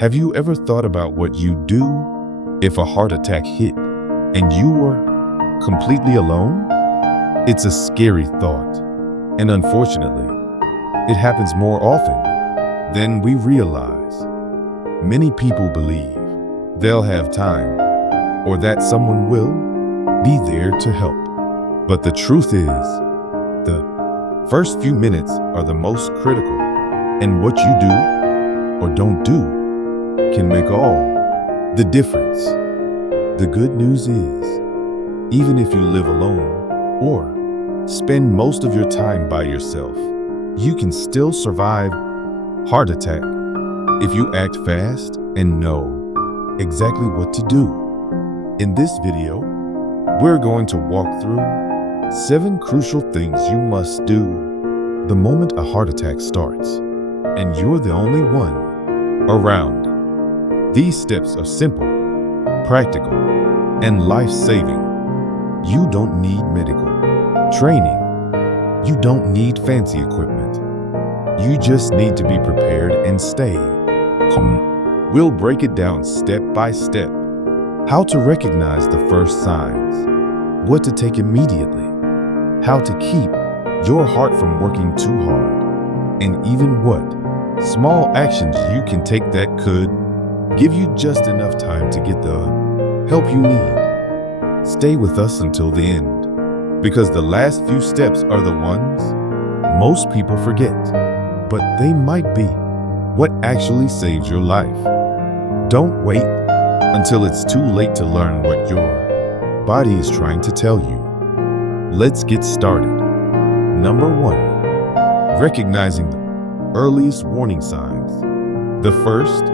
Have you ever thought about what you'd do if a heart attack hit and you were completely alone? It's a scary thought, and unfortunately, it happens more often than we realize. Many people believe they'll have time or that someone will be there to help. But the truth is, the first few minutes are the most critical, and what you do or don't do can make all the difference. The good news is, even if you live alone or spend most of your time by yourself, you can still survive heart attack if you act fast and know exactly what to do. In this video, we're going to walk through 7 crucial things you must do the moment a heart attack starts, and you're the only one around. These steps are simple, practical, and life-saving. You don't need medical training. You don't need fancy equipment. You just need to be prepared and stay calm. We'll break it down step by step. How to recognize the first signs, what to take immediately, how to keep your heart from working too hard, and even what small actions you can take that could give you just enough time to get the help you need. Stay with us until the end, because the last few steps are the ones most people forget, but they might be what actually saves your life. Don't wait until it's too late to learn what your body is trying to tell you. Let's get started. Number 1, recognizing the earliest warning signs. The first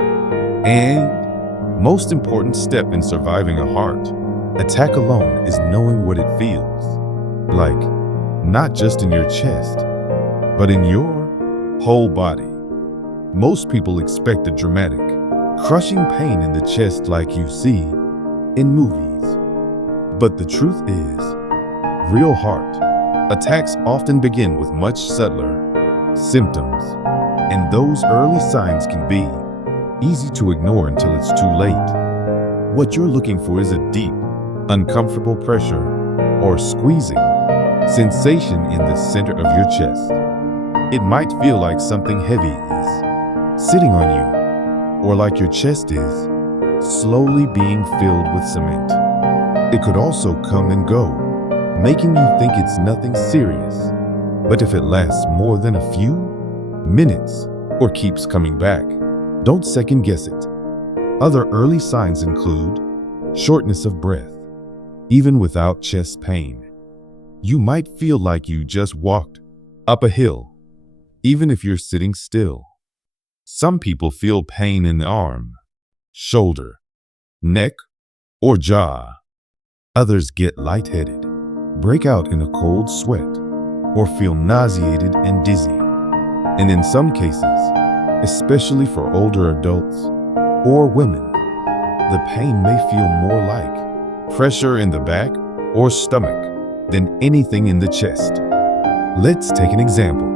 and most important step in surviving a heart attack alone is knowing what it feels like, not just in your chest, but in your whole body. Most people expect the dramatic, crushing pain in the chest like you see in movies. But the truth is, real heart attacks often begin with much subtler symptoms, and those early signs can be easy to ignore until it's too late. What you're looking for is a deep, uncomfortable pressure or squeezing sensation in the center of your chest. It might feel like something heavy is sitting on you, or like your chest is slowly being filled with cement. It could also come and go, making you think it's nothing serious. But if it lasts more than a few minutes or keeps coming back, don't second guess it. Other early signs include shortness of breath, even without chest pain. You might feel like you just walked up a hill, even if you're sitting still. Some people feel pain in the arm, shoulder, neck, or jaw. Others get lightheaded, break out in a cold sweat, or feel nauseated and dizzy. And in some cases, especially for older adults or women, the pain may feel more like pressure in the back or stomach than anything in the chest. Let's take an example.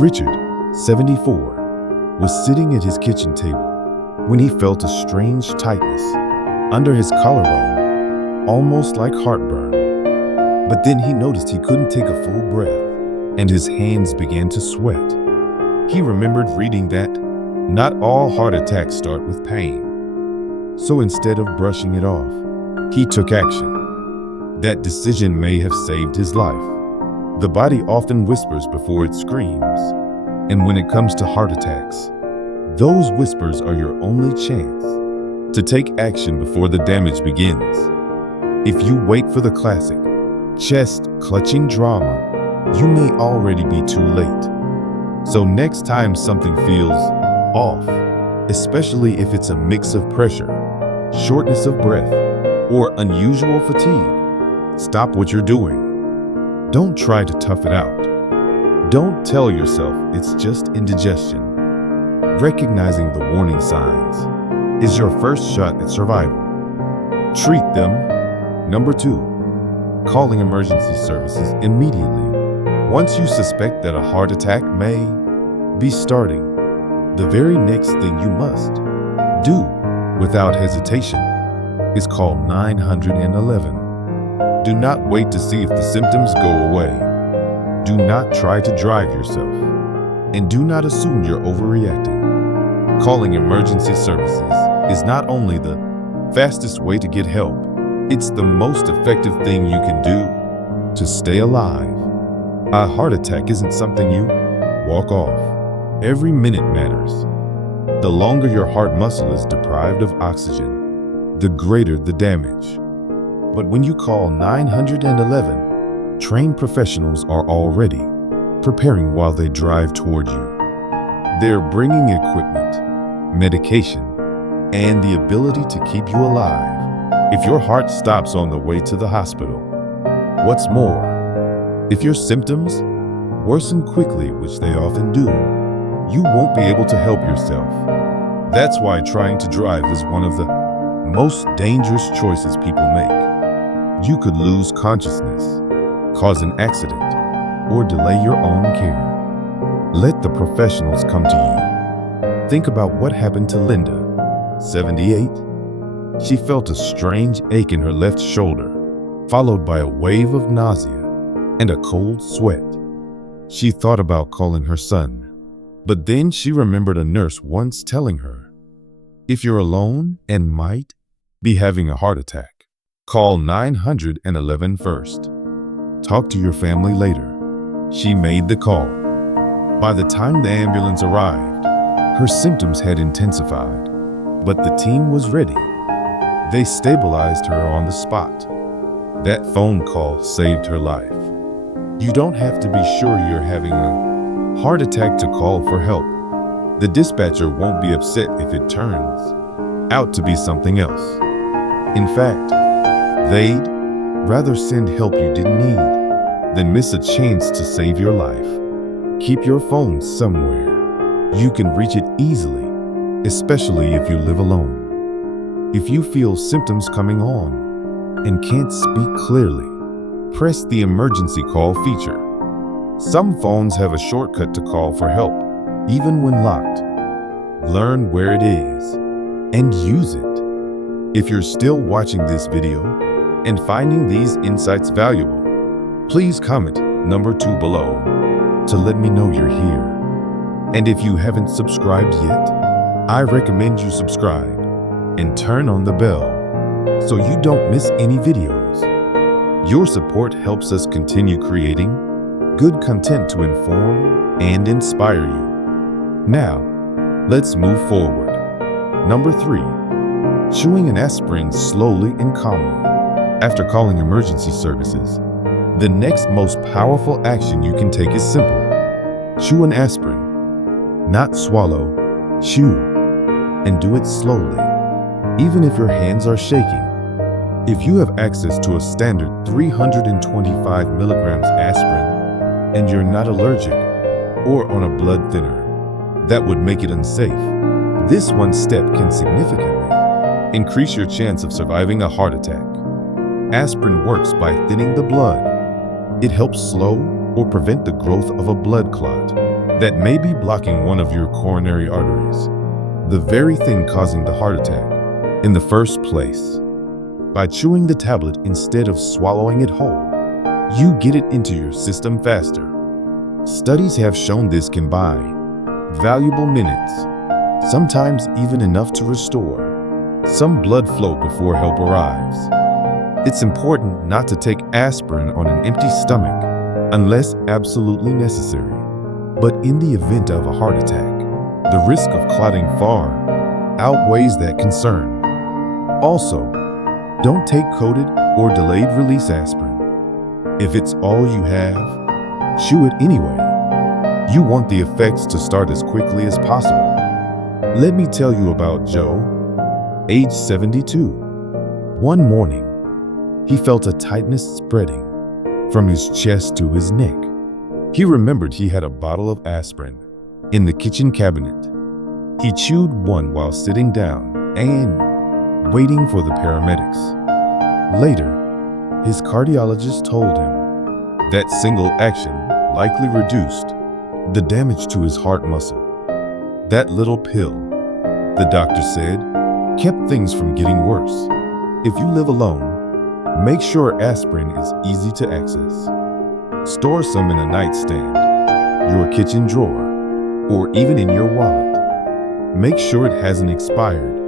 Richard, 74, was sitting at his kitchen table when he felt a strange tightness under his collarbone, almost like heartburn. But then he noticed he couldn't take a full breath, and his hands began to sweat. He remembered reading that not all heart attacks start with pain. So instead of brushing it off, he took action. That decision may have saved his life. The body often whispers before it screams. And when it comes to heart attacks, those whispers are your only chance to take action before the damage begins. If you wait for the classic chest-clutching drama, you may already be too late. So next time something feels off, especially if it's a mix of pressure, shortness of breath, or unusual fatigue, stop what you're doing. Don't try to tough it out. Don't tell yourself it's just indigestion. Recognizing the warning signs is your first shot at survival. Treat them. Number 2, calling emergency services immediately. Once you suspect that a heart attack may be starting, the very next thing you must do, without hesitation, is call 911. Do not wait to see if the symptoms go away. Do not try to drive yourself. And do not assume you're overreacting. Calling emergency services is not only the fastest way to get help, it's the most effective thing you can do to stay alive. A heart attack isn't something you walk off. Every minute matters. The longer your heart muscle is deprived of oxygen, the greater the damage. But when you call 911, trained professionals are already preparing while they drive toward you. They're bringing equipment, medication, and the ability to keep you alive if your heart stops on the way to the hospital. What's more, if your symptoms worsen quickly, which they often do, you won't be able to help yourself. That's why trying to drive is one of the most dangerous choices people make. You could lose consciousness, cause an accident, or delay your own care. Let the professionals come to you. Think about what happened to Linda, 78. She felt a strange ache in her left shoulder, followed by a wave of nausea and a cold sweat. She thought about calling her son, but then she remembered a nurse once telling her, if you're alone and might be having a heart attack, call 911 first. Talk to your family later. She made the call. By the time the ambulance arrived, her symptoms had intensified, but the team was ready. They stabilized her on the spot. That phone call saved her life. You don't have to be sure you're having a heart attack to call for help. The dispatcher won't be upset if it turns out to be something else. In fact, they'd rather send help you didn't need than miss a chance to save your life. Keep your phone somewhere you can reach it easily, especially if you live alone. If you feel symptoms coming on and can't speak clearly, press the emergency call feature. Some phones have a shortcut to call for help, even when locked. Learn where it is and use it. If you're still watching this video and finding these insights valuable, please comment number 2 below to let me know you're here. And if you haven't subscribed yet, I recommend you subscribe and turn on the bell so you don't miss any videos. Your support helps us continue creating good content to inform and inspire you. Now, let's move forward. Number 3, chewing an aspirin slowly and calmly. After calling emergency services, the next most powerful action you can take is simple. Chew an aspirin. Not swallow, chew, and do it slowly, even if your hands are shaking. If you have access to a standard 325 milligrams aspirin and you're not allergic or on a blood thinner that would make it unsafe, this one step can significantly increase your chance of surviving a heart attack. Aspirin works by thinning the blood. It helps slow or prevent the growth of a blood clot that may be blocking one of your coronary arteries, the very thing causing the heart attack in the first place. By chewing the tablet instead of swallowing it whole, you get it into your system faster. Studies have shown this can buy valuable minutes, sometimes even enough to restore some blood flow before help arrives. It's important not to take aspirin on an empty stomach unless absolutely necessary. But in the event of a heart attack, the risk of clotting far outweighs that concern. Also, don't take coated or delayed release aspirin. If it's all you have, chew it anyway. You want the effects to start as quickly as possible. Let me tell you about Joe, age 72. One morning, he felt a tightness spreading from his chest to his neck. He remembered he had a bottle of aspirin in the kitchen cabinet. He chewed one while sitting down and waiting for the paramedics. Later, his cardiologist told him that single action likely reduced the damage to his heart muscle. That little pill, the doctor said, kept things from getting worse. If you live alone, make sure aspirin is easy to access. Store some in a nightstand, your kitchen drawer, or even in your wallet. Make sure it hasn't expired,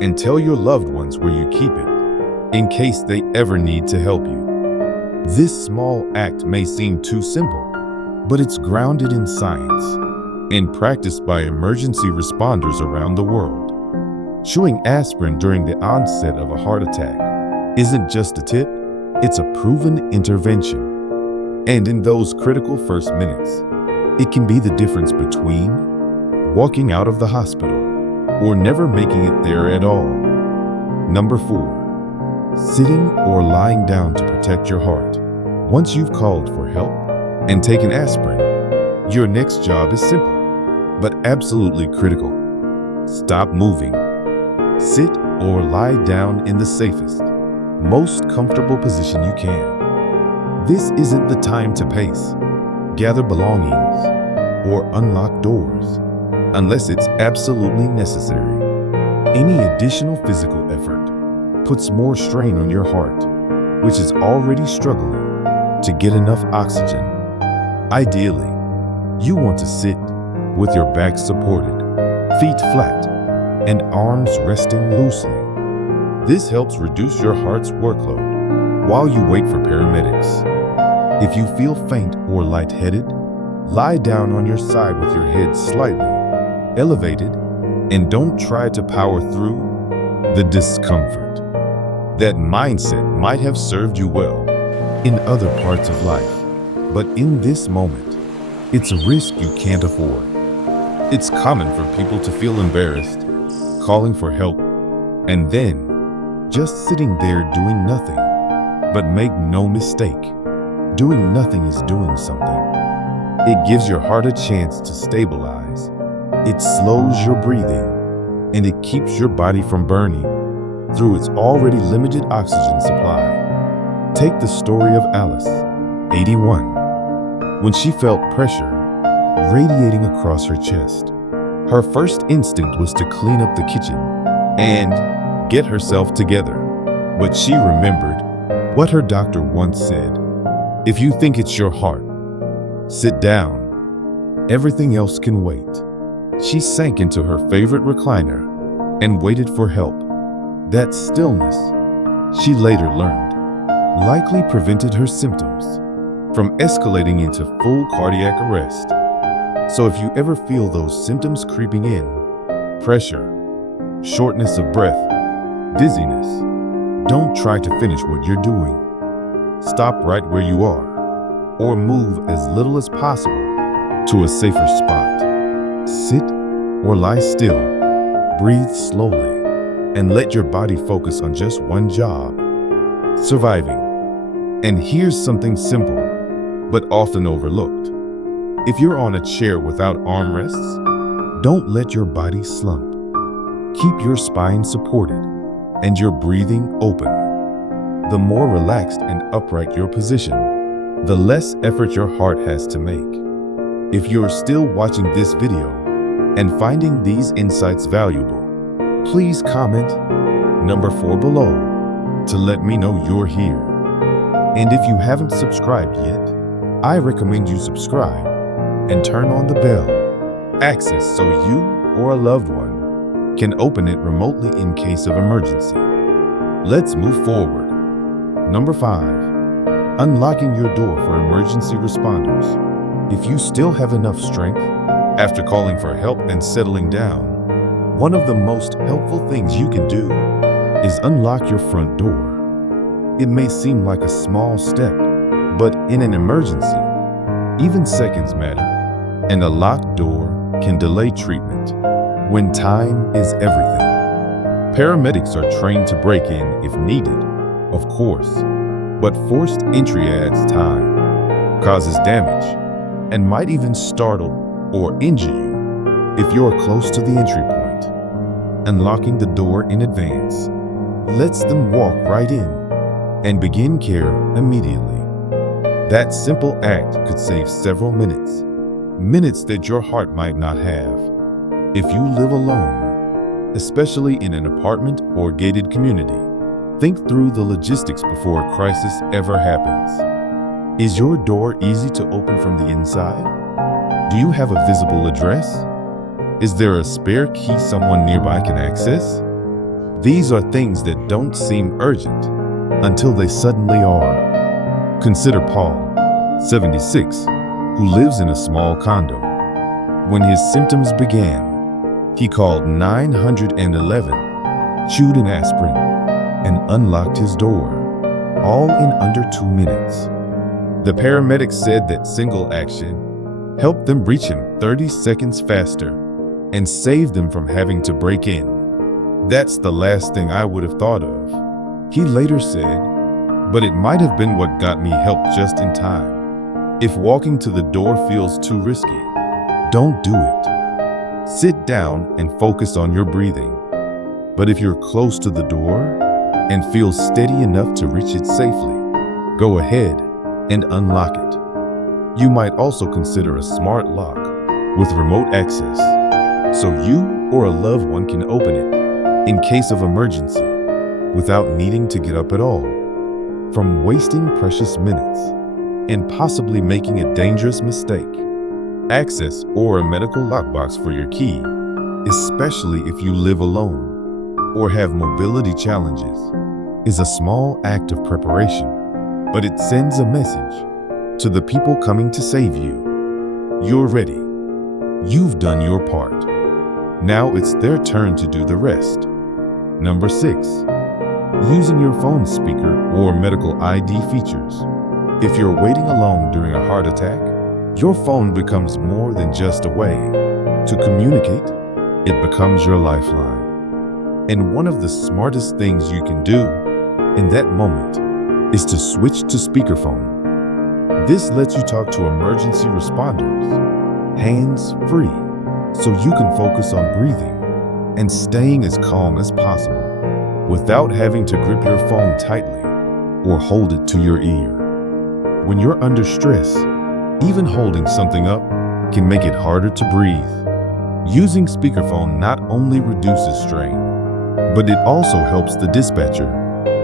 and tell your loved ones where you keep it, in case they ever need to help you. This small act may seem too simple, but it's grounded in science and practiced by emergency responders around the world. Chewing aspirin during the onset of a heart attack isn't just a tip, it's a proven intervention. And in those critical first minutes, it can be the difference between walking out of the hospital or never making it there at all. Number 4, sitting or lying down to protect your heart. Once you've called for help and taken aspirin, your next job is simple, but absolutely critical. Stop moving. Sit or lie down in the safest, most comfortable position you can. This isn't the time to pace, gather belongings, or unlock doors, unless it's absolutely necessary. Any additional physical effort puts more strain on your heart, which is already struggling to get enough oxygen. Ideally, you want to sit with your back supported, feet flat, and arms resting loosely. This helps reduce your heart's workload while you wait for paramedics. If you feel faint or lightheaded, lie down on your side with your head slightly elevated, and don't try to power through the discomfort. That mindset might have served you well in other parts of life, but in this moment, it's a risk you can't afford. It's common for people to feel embarrassed calling for help, and then just sitting there doing nothing. But make no mistake, doing nothing is doing something. It gives your heart a chance to stabilize. It slows your breathing, and it keeps your body from burning through its already limited oxygen supply. Take the story of Alice, 81. When she felt pressure radiating across her chest, her first instinct was to clean up the kitchen and get herself together. But she remembered what her doctor once said: if you think it's your heart, sit down. Everything else can wait. She sank into her favorite recliner and waited for help. That stillness, she later learned, likely prevented her symptoms from escalating into full cardiac arrest. So if you ever feel those symptoms creeping in, pressure, shortness of breath, dizziness, don't try to finish what you're doing. Stop right where you are, or move as little as possible to a safer spot. Sit or lie still, breathe slowly, and let your body focus on just one job: surviving. And here's something simple, but often overlooked. If you're on a chair without armrests, don't let your body slump. Keep your spine supported and your breathing open. The more relaxed and upright your position, the less effort your heart has to make. If you're still watching this video and finding these insights valuable, please comment number 4 below to let me know you're here. And if you haven't subscribed yet, I recommend you subscribe and turn on the bell access so you or a loved one can open it remotely in case of emergency. Let's move forward. Number 5, unlocking your door for emergency responders. If you still have enough strength after calling for help and settling down, one of the most helpful things you can do is unlock your front door. It may seem like a small step, but in an emergency, even seconds matter, and a locked door can delay treatment when time is everything. Paramedics are trained to break in if needed, of course, but forced entry adds time, causes damage, and might even startle or injure you if you're close to the entry point. Unlocking the door in advance lets them walk right in and begin care immediately. That simple act could save several minutes that your heart might not have. If you live alone, especially in an apartment or gated community. Think through the logistics before a crisis ever happens. Is your door easy to open from the inside? Do you have a visible address? Is there a spare key someone nearby can access? These are things that don't seem urgent until they suddenly are. Consider Paul, 76, who lives in a small condo. When his symptoms began, he called 911, chewed an aspirin, and unlocked his door, all in under 2 minutes. The paramedics said that single action helped them reach him 30 seconds faster and saved them from having to break in. That's the last thing I would have thought of. He later said, but it might have been what got me help just in time. If walking to the door feels too risky, don't do it. Sit down and focus on your breathing. But if you're close to the door and feel steady enough to reach it safely, go ahead and unlock it. You might also consider a smart lock with remote access, so you or a loved one can open it in case of emergency without needing to get up at all. From wasting precious minutes and possibly making a dangerous mistake, access or a medical lockbox for your key, especially if you live alone or have mobility challenges, is a small act of preparation, but it sends a message to the people coming to save you. You're ready. You've done your part. Now it's their turn to do the rest. Number 6, using your phone speaker or medical ID features. If you're waiting alone during a heart attack, your phone becomes more than just a way to communicate. It becomes your lifeline. And one of the smartest things you can do in that moment is to switch to speakerphone. This lets you talk to emergency responders, hands-free, so you can focus on breathing and staying as calm as possible without having to grip your phone tightly or hold it to your ear. When you're under stress, even holding something up can make it harder to breathe. Using speakerphone not only reduces strain, but it also helps the dispatcher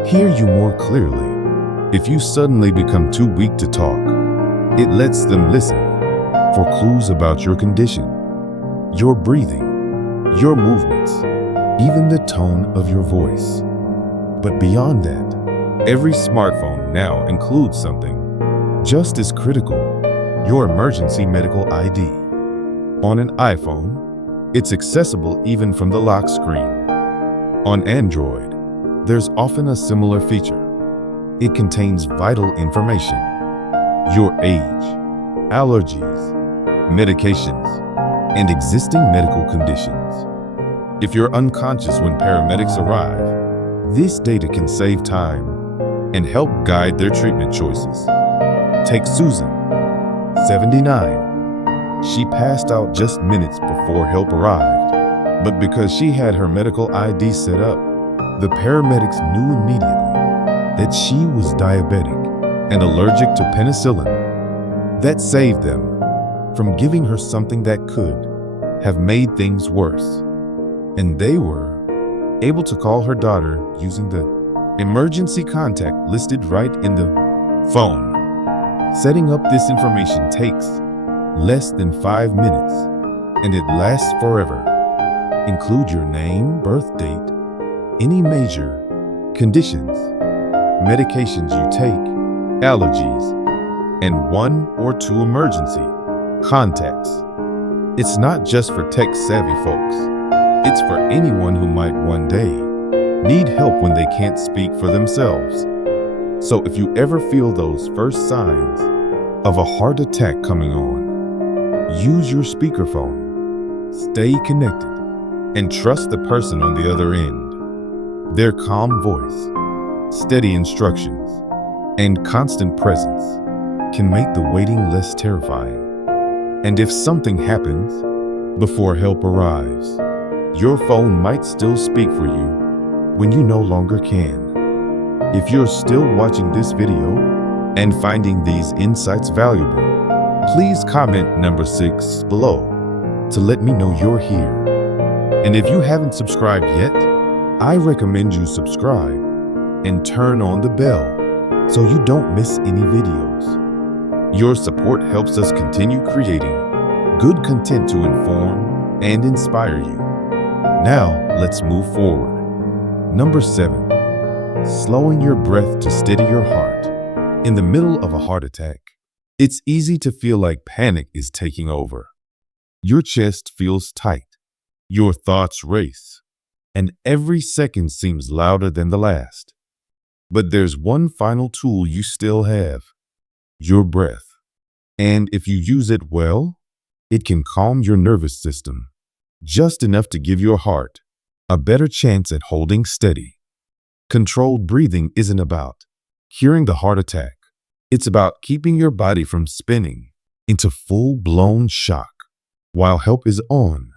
hear you more clearly. If you suddenly become too weak to talk, it lets them listen for clues about your condition, your breathing, your movements, even the tone of your voice. But beyond that, every smartphone now includes something just as critical: your emergency medical ID. On an iPhone, it's accessible even from the lock screen. On Android, there's often a similar feature. It contains vital information: your age, allergies, medications, and existing medical conditions. If you're unconscious when paramedics arrive, this data can save time and help guide their treatment choices. Take Susan, 79. She passed out just minutes before help arrived, but because she had her medical ID set up, the paramedics knew immediately that she was diabetic and allergic to penicillin. That saved them from giving her something that could have made things worse. And they were able to call her daughter using the emergency contact listed right in the phone. Setting up this information takes less than 5 minutes, and it lasts forever. Include your name, birth date, any major conditions, medications you take, allergies, and 1 or 2 emergency contacts. It's not just for tech-savvy folks. It's for anyone who might one day need help when they can't speak for themselves. So if you ever feel those first signs of a heart attack coming on, use your speakerphone, stay connected, and trust the person on the other end. Their calm voice, steady instructions, and constant presence can make the waiting less terrifying. And if something happens before help arrives, your phone might still speak for you when you no longer can. If you're still watching this video and finding these insights valuable, please comment number 6 below to let me know you're here. And if you haven't subscribed yet, I recommend you subscribe and turn on the bell so you don't miss any videos. Your support helps us continue creating good content to inform and inspire you. Now, let's move forward. Number 7, slowing your breath to steady your heart. In the middle of a heart attack, it's easy to feel like panic is taking over. Your chest feels tight, your thoughts race, and every second seems louder than the last. But there's one final tool you still have: your breath. And if you use it well, it can calm your nervous system, just enough to give your heart a better chance at holding steady. Controlled breathing isn't about curing the heart attack. It's about keeping your body from spinning into full-blown shock while help is on.